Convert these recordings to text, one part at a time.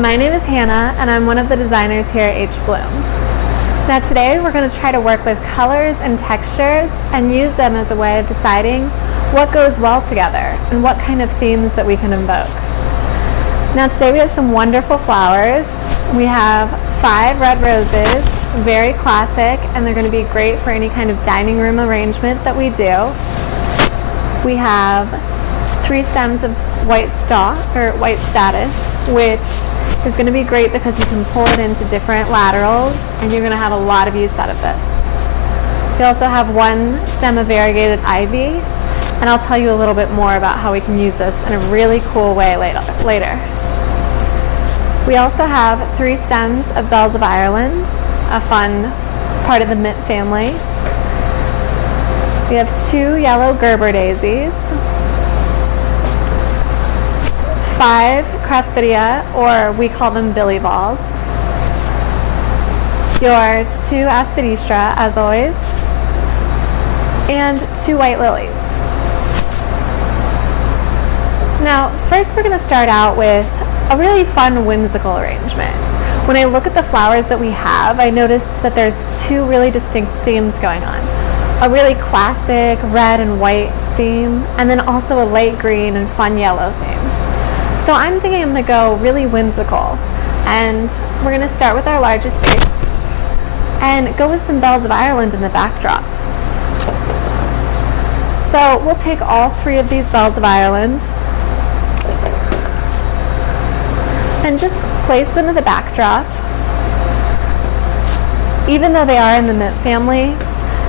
My name is Hannah and I'm one of the designers here at H. Bloom. Now today we're going to try to work with colors and textures and use them as a way of deciding what goes well together and what kind of themes that we can invoke. Now today we have some wonderful flowers. We have 5 red roses, very classic, and they're going to be great for any kind of dining room arrangement that we do. We have 3 stems of white stalk or white statice, which is going to be great because you can pull it into different laterals and you're going to have a lot of use out of this. We also have 1 stem of variegated ivy, and I'll tell you a little bit more about how we can use this in a really cool way later. We also have 3 stems of bells of Ireland, a fun part of the mint family. We have 2 yellow Gerber daisies, 5 cressida, or we call them billy balls, your 2 aspidistra, as always, and 2 white lilies. Now, first we're going to start out with a really fun, whimsical arrangement. When I look at the flowers that we have, I notice that there's 2 really distinct themes going on. A really classic red and white theme, and then also a light green and fun yellow theme. So I'm thinking I'm going to go really whimsical, and we're going to start with our largest vase and go with some bells of Ireland in the backdrop. So we'll take all 3 of these bells of Ireland and just place them in the backdrop. Even though they are in the mint family,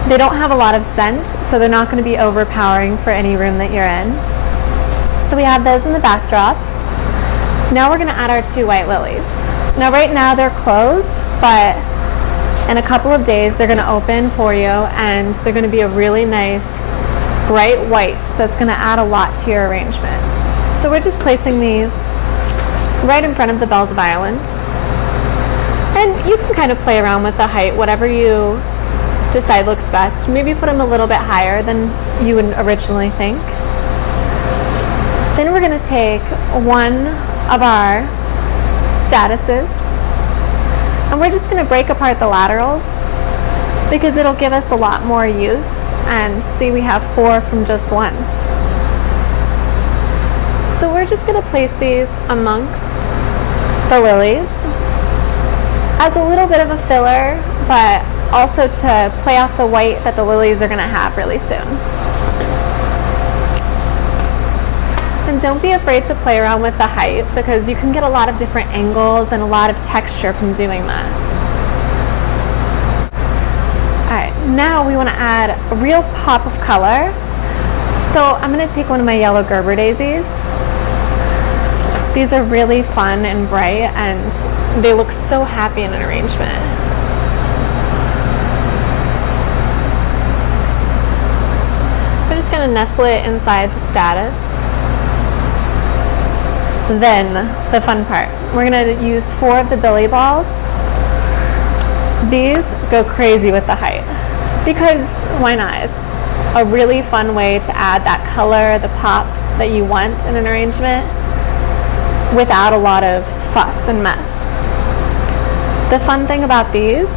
they don't have a lot of scent, so they're not going to be overpowering for any room that you're in. So we have those in the backdrop. Now we're going to add our 2 white lilies. Now right now they're closed, but in a couple of days they're going to open for you, and they're going to be a really nice bright white that's going to add a lot to your arrangement. So we're just placing these right in front of the bells of Ireland. And you can kind of play around with the height, whatever you decide looks best. Maybe put them a little bit higher than you would originally think. Then we're going to take 1 of our statuses, and we're just going to break apart the laterals because it'll give us a lot more use. And see, we have 4 from just 1. So we're just going to place these amongst the lilies as a little bit of a filler, but also to play off the white that the lilies are going to have really soon. And don't be afraid to play around with the height because you can get a lot of different angles and a lot of texture from doing that. Alright, now we want to add a real pop of color. So I'm going to take one of my yellow Gerber daisies. These are really fun and bright, and they look so happy in an arrangement. We're just going to nestle it inside the status. Then, the fun part. We're going to use 4 of the billy balls. These go crazy with the height, because why not? It's a really fun way to add that color, the pop that you want in an arrangement, without a lot of fuss and mess. The fun thing about these,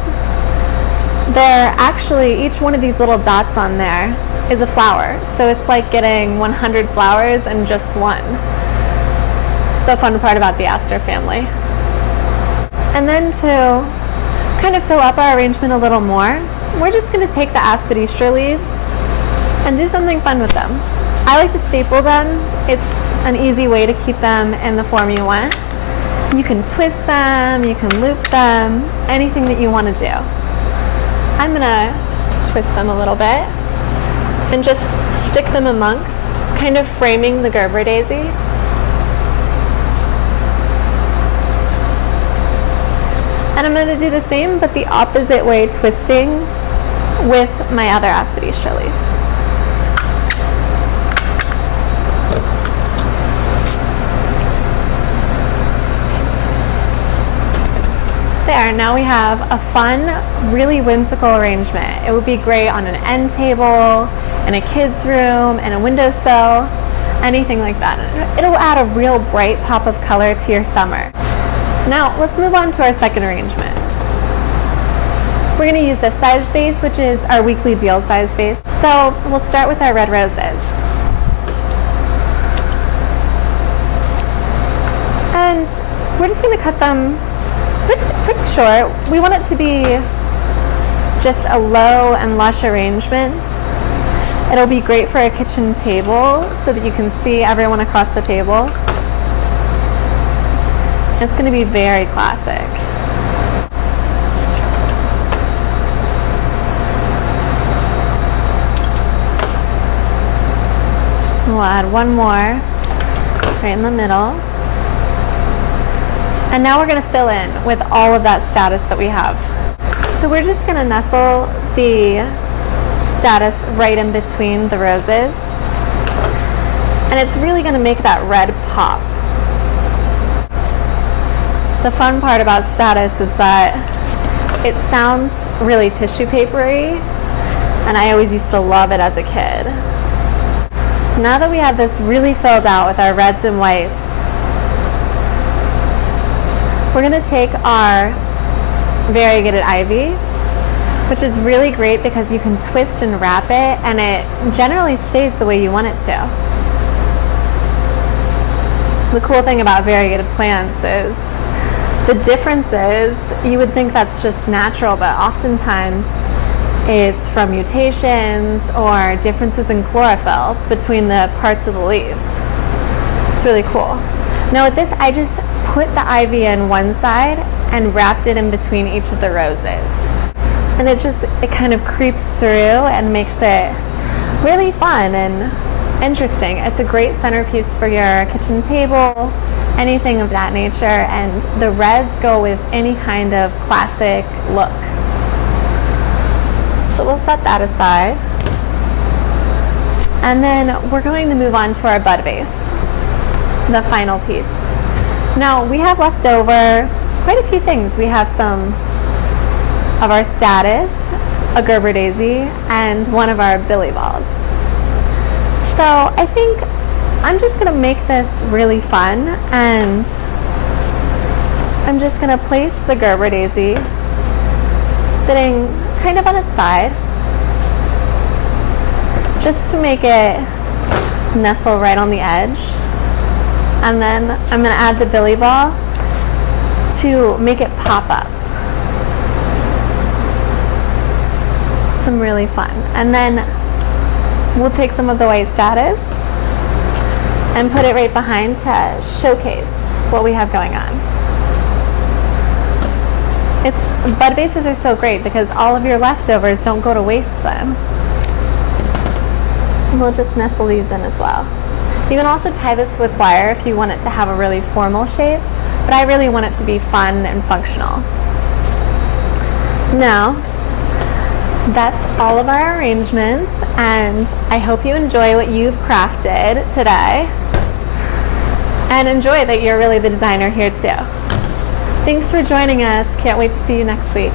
they're actually, each one of these little dots on there is a flower. So it's like getting 100 flowers in just 1. It's the fun part about the aster family. And then to kind of fill up our arrangement a little more, we're just going to take the aspidistra leaves and do something fun with them. I like to staple them. It's an easy way to keep them in the form you want. You can twist them, you can loop them, anything that you want to do. I'm going to twist them a little bit and just stick them amongst, kind of framing the Gerber daisy. And I'm going to do the same, but the opposite way, twisting with my other aspidistra leaf. There, now we have a fun, really whimsical arrangement. It would be great on an end table, in a kid's room, in a windowsill, anything like that. It'll add a real bright pop of color to your summer. Now let's move on to our second arrangement. We're going to use this size vase, which is our weekly deal size vase. So we'll start with our red roses. And we're just going to cut them pretty short. We want it to be just a low and lush arrangement. It'll be great for a kitchen table so that you can see everyone across the table. It's going to be very classic. We'll add one more right in the middle. And now we're going to fill in with all of that status that we have. So we're just going to nestle the status right in between the roses. And it's really going to make that red pop. The fun part about status is that it sounds really tissue papery, and I always used to love it as a kid. Now that we have this really filled out with our reds and whites, we're going to take our variegated ivy, which is really great because you can twist and wrap it, and it generally stays the way you want it to. The cool thing about variegated plants is the difference is, you would think that's just natural, but oftentimes it's from mutations or differences in chlorophyll between the parts of the leaves. It's really cool. Now with this, I just put the ivy in one side and wrapped it in between each of the roses. And it kind of creeps through and makes it really fun and interesting. It's a great centerpiece for your kitchen table, anything of that nature, and the reds go with any kind of classic look. So we'll set that aside. And then we're going to move on to our bud vase, the final piece. Now we have left over quite a few things. We have some of our status, a Gerber daisy, and one of our billy balls. So I think I'm just going to make this really fun, and I'm just going to place the Gerber daisy sitting kind of on its side, just to make it nestle right on the edge. And then I'm going to add the billy ball to make it pop up. Some really fun. And then we'll take some of the white status and put it right behind to showcase what we have going on. Bud vases are so great because all of your leftovers don't go to waste then. We'll just nestle these in as well. You can also tie this with wire if you want it to have a really formal shape, but I really want it to be fun and functional. Now, that's all of our arrangements, and I hope you enjoy what you've crafted today, and enjoy that you're really the designer here too. Thanks for joining us. Can't wait to see you next week.